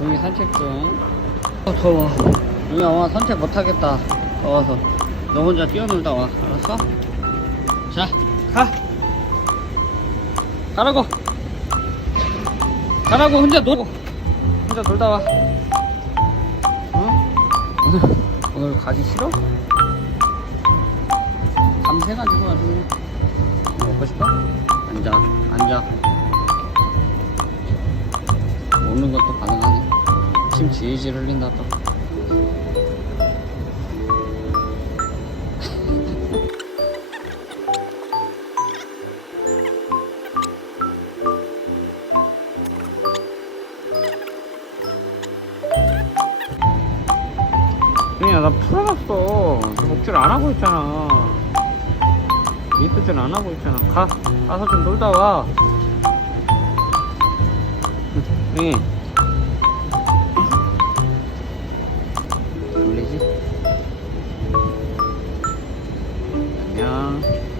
용이 산책 중. 어, 더워. 용이야, 엄마 산책 못하겠다. 더워서. 너 혼자 뛰어놀다 와. 알았어? 자, 가. 가라고. 가라고, 혼자 놀고. 혼자 놀다 와. 어? 오늘, 오늘 가기 싫어? 밤새가지고 아주 그냥. 먹고 싶어? 앉아, 앉아. 먹는 것도 가능하네. 침 질질 흘린다 또. 그냥 나 풀어놨어. 너 목줄 안 하고 있잖아. 미트질 안 하고 있잖아. 가. 가서 좀 놀다 와. 응. 놀리지? 안녕.